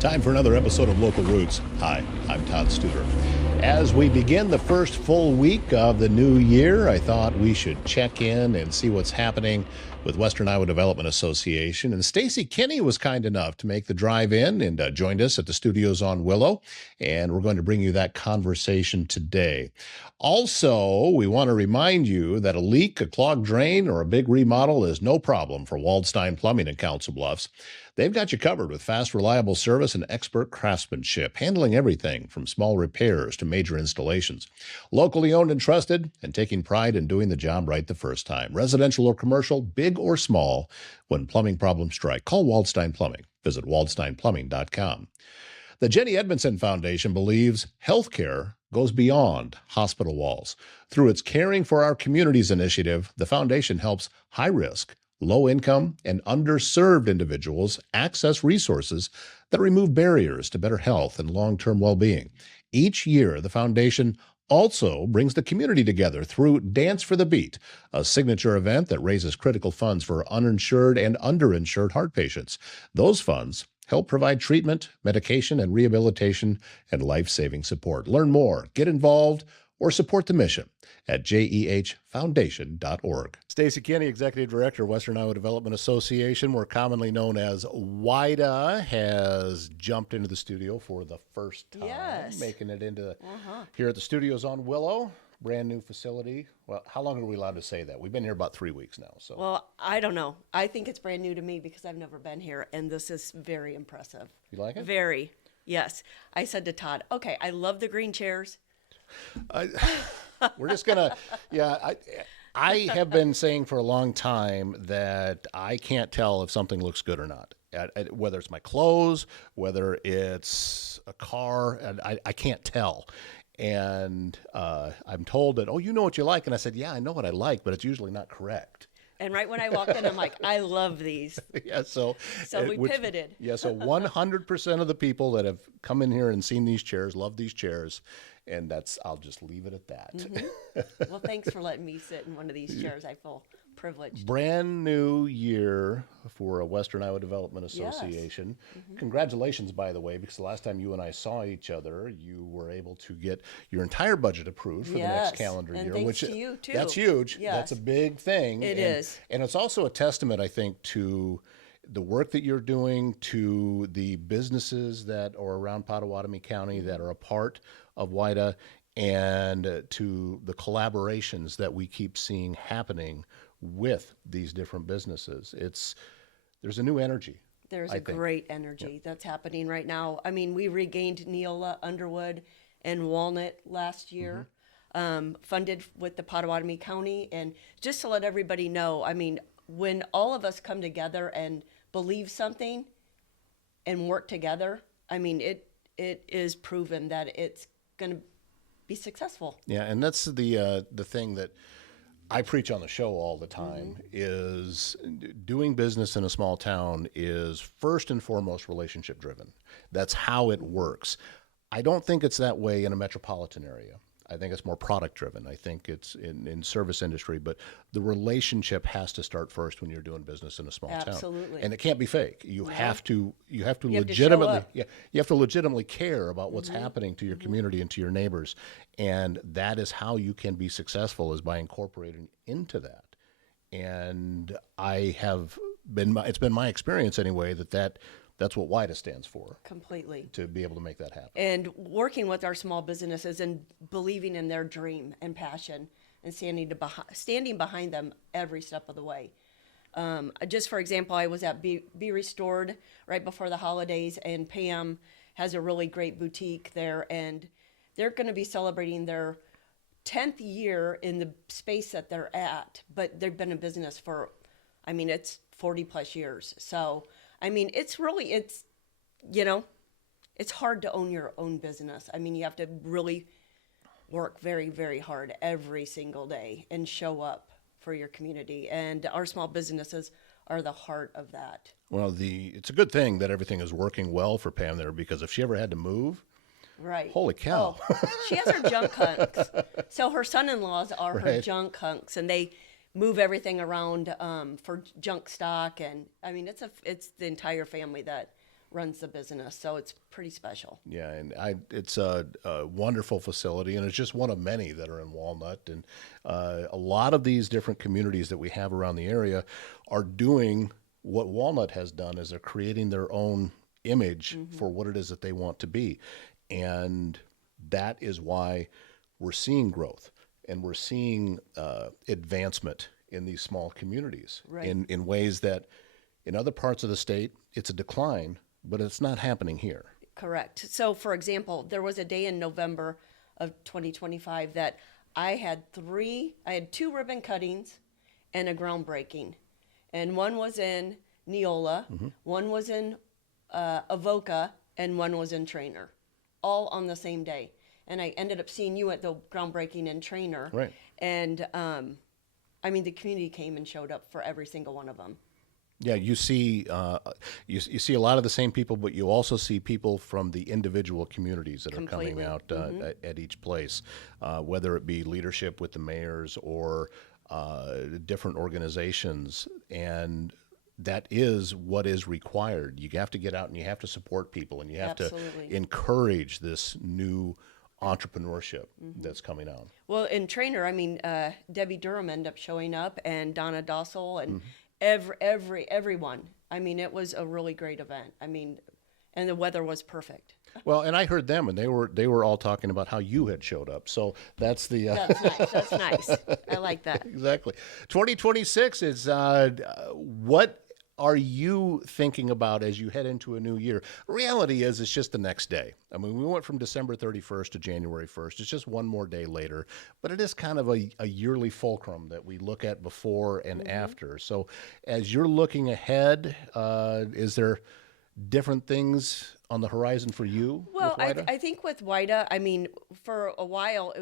Time for another episode of Local Roots. Hi, I'm Todd Studer. As we begin the first full week of the new year, I thought we should check in and see what's happening with Western Iowa Development Association. And Stacie Kinney was kind enough to make the drive in and joined us at the Studios On Willow. And we're going to bring you that conversation today. Also, we want to remind you that a leak, a clogged drain, or a big remodel is no problem for Waldstein Plumbing in Council Bluffs. They've got you covered with fast, reliable service and expert craftsmanship, handling everything from small repairs to major installations. Locally owned and trusted, and taking pride in doing the job right the first time. Residential or commercial, big or small, when plumbing problems strike, call Waldstein Plumbing. Visit waldsteinplumbing.com. The Jenny Edmondson Foundation believes healthcare goes beyond hospital walls. Through its Caring for Our Communities initiative, the foundation helps high-risk, low-income, and underserved individuals access resources that remove barriers to better health and long-term well-being. Each year, the foundation also brings the community together through Dance for the Beat, a signature event that raises critical funds for uninsured and underinsured heart patients. Those funds help provide treatment, medication, and rehabilitation and life-saving support. Learn more, get involved, or support the mission at jehfoundation.org. Stacie Kinney, Executive Director of Western Iowa Development Association, more commonly known as WIDA, has jumped into the studio for the first time, making it into here at the Studios on Willow, brand new facility. Well, how long are we allowed to say that? We've been here about 3 weeks now. So. Well, I don't know. I think it's brand new to me because I've never been here, and this is very impressive. You like it? Very, yes. I said to Todd, okay, I love the green chairs. We're just gonna, I have been saying for a long time that I can't tell if something looks good or not. Whether it's my clothes, whether it's a car, and I can't tell. And I'm told that, you know what you like, and I said, yeah, I know what I like, but it's usually not correct. And right when I walked in, I'm like, I love these. Yeah, so we pivoted. Yeah, so 100% of the people that have come in here and seen these chairs love these chairs, and I'll just leave it at that. Mm-hmm. Well, thanks for letting me sit in one of these chairs. I feel privileged. Brand new year for a Western Iowa Development Association. Yes. Mm-hmm. Congratulations, by the way, because the last time you and I saw each other, you were able to get your entire budget approved for the next calendar year. Thanks to you, too. That's huge. Yes. That's a big thing. It is. And it's also a testament, I think, to the work that you're doing, to the businesses that are around Pottawatomie County that are a part of WIDA, and to the collaborations that we keep seeing happening with these different businesses. There's a new energy. There's a great energy that's happening right now. I mean, we regained Neola, Underwood, and Walnut last year, funded with the Pottawatomie County. And just to let everybody know, I mean, when all of us come together and believe something and work together, I mean, it is proven that it's going to be successful. Yeah, and that's the thing that I preach on the show all the time, is doing business in a small town is first and foremost relationship driven. That's how it works. I don't think it's that way in a metropolitan area. I think it's more product driven. I think it's in service industry, but the relationship has to start first when you're doing business in a small town. Absolutely. And it can't be fake. You have to legitimately care about what's happening to your community and to your neighbors. And that is how you can be successful, is by incorporating into that. And it's been my experience anyway, that's what WIDA stands for. Completely. To be able to make that happen. And working with our small businesses and believing in their dream and passion and standing behind them every step of the way. Just for example, I was at Be Restored right before the holidays, and Pam has a really great boutique there, and they're going to be celebrating their 10th year in the space that they're at, but they've been in business for, it's 40 plus years. So, it's hard to own your own business. You have to really work very, very hard every single day and show up for your community. And our small businesses are the heart of that. Well, it's a good thing that everything is working well for Pam there, because if she ever had to move, right. Holy cow. She has her junk hunks. So her son-in-laws are her junk hunks, and they move everything around for junk stock. And it's the entire family that runs the business, so it's pretty special. Yeah, and it's a wonderful facility, and it's just one of many that are in Walnut. And a lot of these different communities that we have around the area are doing what Walnut has done, is they're creating their own image for what it is that they want to be. And that is why we're seeing growth, and we're seeing advancement in these small communities in ways that in other parts of the state, it's a decline, but it's not happening here. Correct. So, for example, there was a day in November of 2025 that I had two ribbon cuttings and a groundbreaking. And one was in Neola, one was in Avoca, and one was in Trainer, all on the same day. And I ended up seeing you at the groundbreaking in Trainer. Right. And, I mean, the community came and showed up for every single one of them. Yeah, you see you see a lot of the same people, but you also see people from the individual communities that are coming out at each place, whether it be leadership with the mayors or different organizations. And that is what is required. You have to get out and you have to support people, and you have to encourage this new entrepreneurship that's coming out. Well, in Trainer, I mean, Debbie Durham ended up showing up, and Donna Dossel, and everyone. I mean, it was a really great event. I mean, and the weather was perfect. Well, and I heard them, and they were all talking about how you had showed up. So that's the That's nice. That's nice. I like that. Exactly. 2026 is what are you thinking about as you head into a new year? Reality is, it's just the next day. I mean, we went from December 31st to January 1st. It's just one more day later, but it is kind of a yearly fulcrum that we look at before and after. So as you're looking ahead, is there different things on the horizon for you? Well, with WIDA? I think with WIDA, I mean, for a while,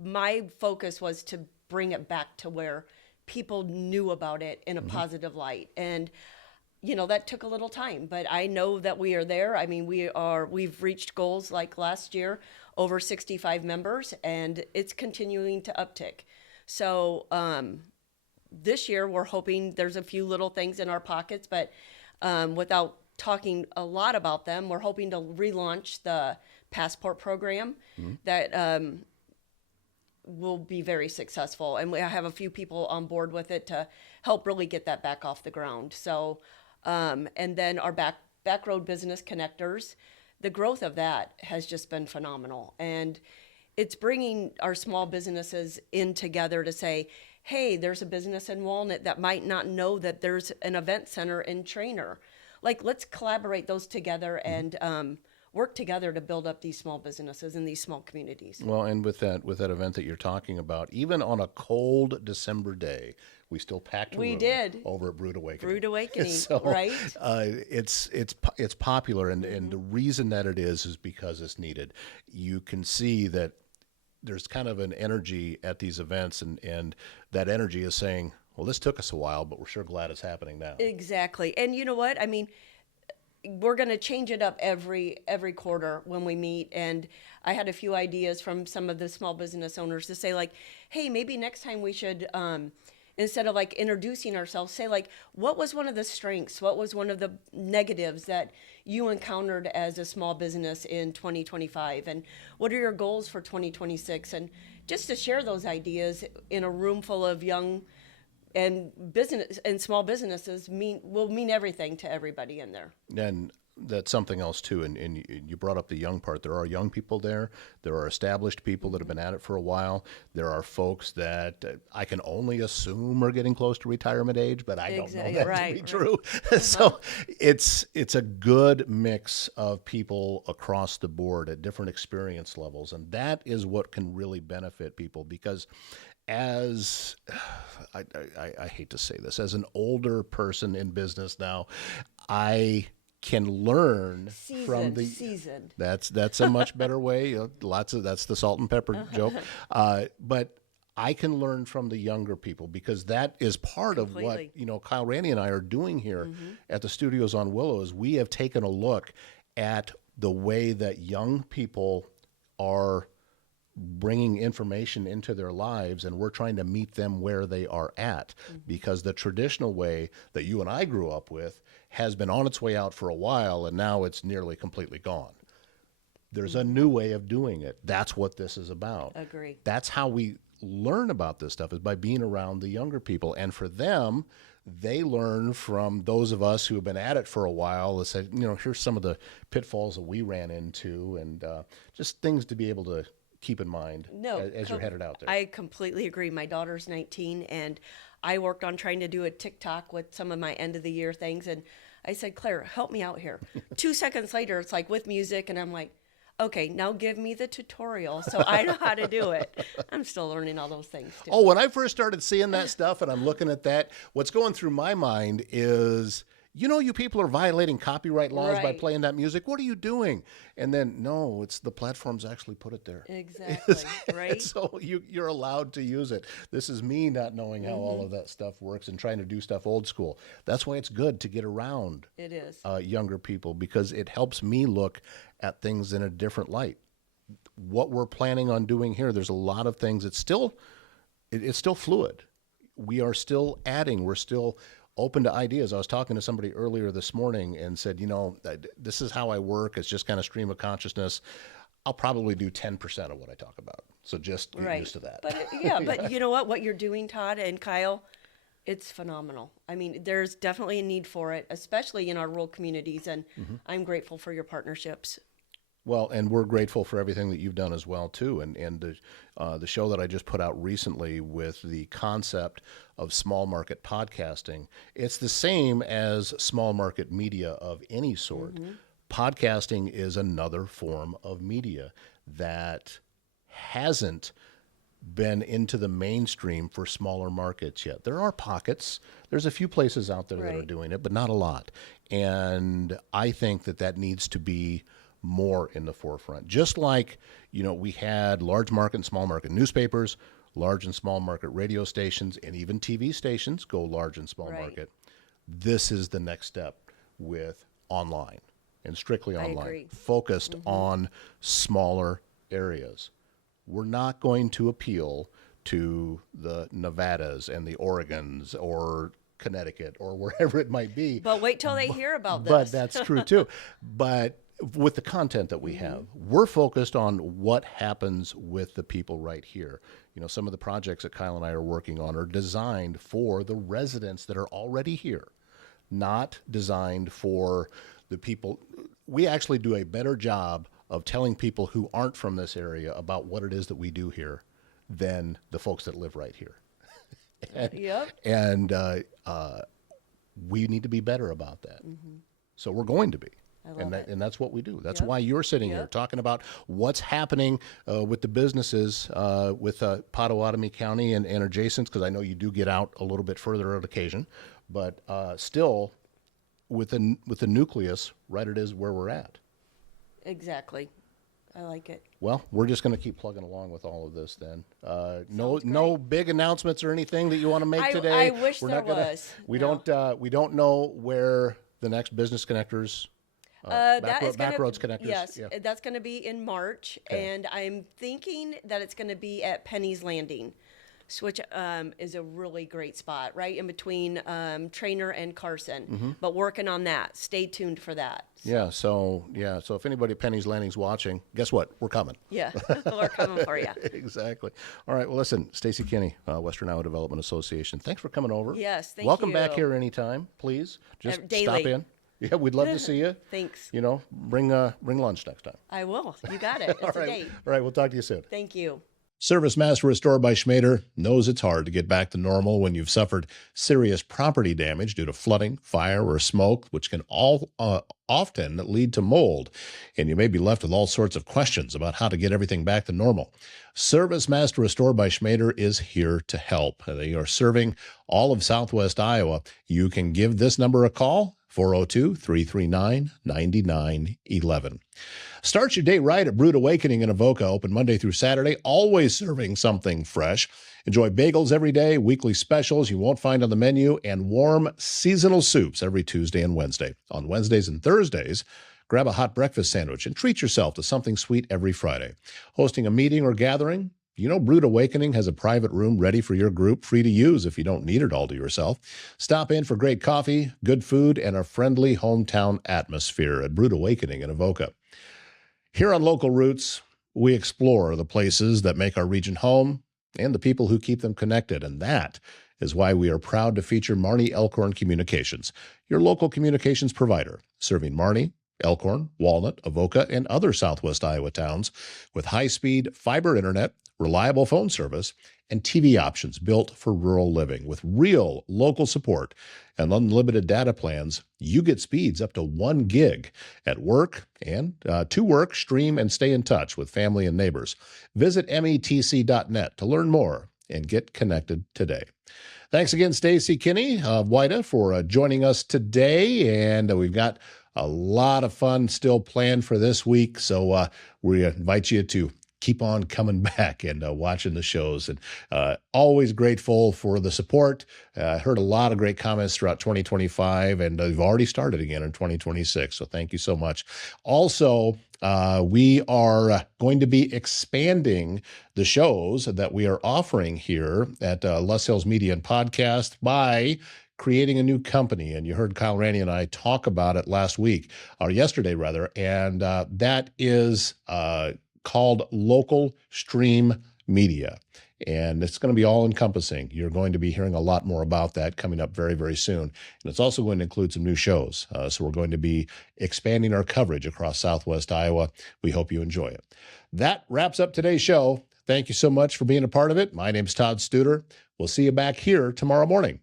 my focus was to bring it back to where people knew about it in a positive light. And, that took a little time, but I know that we are there. I mean, we've reached goals like last year, over 65 members, and it's continuing to uptick. So this year we're hoping there's a few little things in our pockets, but without talking a lot about them, we're hoping to relaunch the passport program that will be very successful, and we have a few people on board with it to help really get that back off the ground. So, and then our back road business connectors, the growth of that has just been phenomenal, and it's bringing our small businesses in together to say, hey, there's a business in Walnut that might not know that there's an event center in Trainer. Like, let's collaborate those together and work together to build up these small businesses in these small communities. Well, and with that event that you're talking about, even on a cold December day, we still packed a room over at Brood Awakening. Brood Awakening, so, right? It's popular, and the reason that it is because it's needed. You can see that there's kind of an energy at these events, and that energy is saying, well, this took us a while, but we're sure glad it's happening now. Exactly. And you know what? I mean, we're going to change it up every quarter when we meet. And I had a few ideas from some of the small business owners to say, like, hey, maybe next time we should, instead of like introducing ourselves, say like, what was one of the strengths? What was one of the negatives that you encountered as a small business in 2025? And what are your goals for 2026? And just to share those ideas in a room full of young and business and small businesses will mean everything to everybody in there. And that's something else too. And you brought up the young part. There are young people there. There are established people that have been at it for a while. There are folks that I can only assume are getting close to retirement age, but I don't know that to be true. So it's a good mix of people across the board at different experience levels, and that is what can really benefit people. Because as I hate to say this, as an older person in business now, I can learn from the seasoned. That's a much better way. That's the salt and pepper joke. But I can learn from the younger people, because that is part of what Kyle Randy and I are doing here at the Studios on Willow. Is we have taken a look at the way that young people are bringing information into their lives, and we're trying to meet them where they are at, because the traditional way that you and I grew up with has been on its way out for a while, and now it's nearly completely gone. There's a new way of doing it. That's what this is about. Agree. That's how we learn about this stuff, is by being around the younger people. And for them, they learn from those of us who have been at it for a while. They said, here's some of the pitfalls that we ran into, and just things to be able to keep in mind as you're headed out there. I completely agree. My daughter's 19, and I worked on trying to do a TikTok with some of my end of the year things. And I said, Claire, help me out here. 2 seconds later, it's like with music, and I'm like, okay, now give me the tutorial so I know how to do it. I'm still learning all those things too. Oh, when I first started seeing that stuff and I'm looking at that, what's going through my mind is, you people are violating copyright laws by playing that music. What are you doing? And then, no, it's the platforms actually put it there. Exactly, right? So you're allowed to use it. This is me not knowing how all of that stuff works and trying to do stuff old school. That's why it's good to get around It is. Younger people, because it helps me look at things in a different light. What we're planning on doing here, there's a lot of things. It's still fluid. We are still adding. We're still open to ideas. I was talking to somebody earlier this morning and said, this is how I work. It's just kind of stream of consciousness. I'll probably do 10% of what I talk about. So just get used to that. But you know what you're doing, Todd and Kyle, it's phenomenal. I mean, there's definitely a need for it, especially in our rural communities. And I'm grateful for your partnerships. Well, and we're grateful for everything that you've done as well, too. And the show that I just put out recently with the concept of small market podcasting, it's the same as small market media of any sort. Podcasting is another form of media that hasn't been into the mainstream for smaller markets yet. There are pockets. There's a few places out there that are doing it, but not a lot. And I think that needs to be more in the forefront. Just like, we had large market and small market newspapers, large and small market radio stations, and even TV stations go large and small market. This is the next step with online and strictly online, focused on smaller areas. We're not going to appeal to the Nevadas and the Oregons or Connecticut or wherever it might be. But wait till they hear about this. But that's true too. But with the content that we have, we're focused on what happens with the people right here. Some of the projects that Kyle and I are working on are designed for the residents that are already here, not designed for the people. We actually do a better job of telling people who aren't from this area about what it is that we do here than the folks that live right here. And we need to be better about that. So we're going to be. And that's what we do. That's why you're sitting here talking about what's happening with the businesses with Pottawatomie County and adjacent, because I know you do get out a little bit further on occasion, but still with the nucleus, right, it is where we're at. Exactly. I like it. Well, we're just going to keep plugging along with all of this then. No big announcements or anything that you want to make today. I wish there was. We don't know where the next Business Connectors Backroads Connectors. Yes, that's going to be in March, and I'm thinking that it's going to be at Penny's Landing, which is a really great spot, right in between Trainer and Carson. But working on that. Stay tuned for that. So if anybody at Penny's Landing's watching, guess what? We're coming. Yeah, we're coming for you. Exactly. All right. Well, listen, Stacie Kinney, Western Iowa Development Association. Thanks for coming over. Yes, thank you. Welcome back here anytime, please. Just stop in. Yeah, we'd love to see you. Thanks. Bring lunch next time. I will. You got it. It's a date. All right, we'll talk to you soon. Thank you. Service Master Restored by Schmader knows it's hard to get back to normal when you've suffered serious property damage due to flooding, fire, or smoke, which can often lead to mold, and you may be left with all sorts of questions about how to get everything back to normal. Service Master Restored by Schmader is here to help. They are serving all of Southwest Iowa. You can give this number a call, 402-339-9911. Start your day right at Brewed Awakening in Avoca, open Monday through Saturday, always serving something fresh. Enjoy bagels every day, weekly specials you won't find on the menu, and warm seasonal soups every Tuesday and Wednesday. On Wednesdays and Thursdays, Grab a hot breakfast sandwich and treat yourself to something sweet every Friday. Hosting a meeting or gathering? You know, Brood Awakening has a private room ready for your group, free to use if you don't need it all to yourself. Stop in for great coffee, good food, and a friendly hometown atmosphere at Brood Awakening in Avoca. Here on Local Roots, we explore the places that make our region home and the people who keep them connected, and that is why we are proud to feature Marnie Elkhorn Communications, your local communications provider, serving Marnie, Elkhorn, Walnut, Avoca, and other Southwest Iowa towns with high-speed fiber internet, reliable phone service, and TV options built for rural living. With real local support and unlimited data plans, you get speeds up to 1 gig at work and to work, stream, and stay in touch with family and neighbors. Visit metc.net to learn more and get connected today. Thanks again, Stacie Kinney of WIDA, for joining us today, and we've got a lot of fun still planned for this week, so we invite you to keep on coming back and watching the shows. And always grateful for the support. I heard a lot of great comments throughout 2025, and we've already started again in 2026. So thank you so much. Also, we are going to be expanding the shows that we are offering here at Les Hills Media and Podcast by creating a new company. And you heard Kyle Randy and I talk about it yesterday rather, and that is called Local Stream Media. And it's going to be all encompassing. You're going to be hearing a lot more about that coming up very, very soon. And it's also going to include some new shows. So we're going to be expanding our coverage across Southwest Iowa. We hope you enjoy it. That wraps up today's show. Thank you so much for being a part of it. My name's Todd Studer. We'll see you back here tomorrow morning.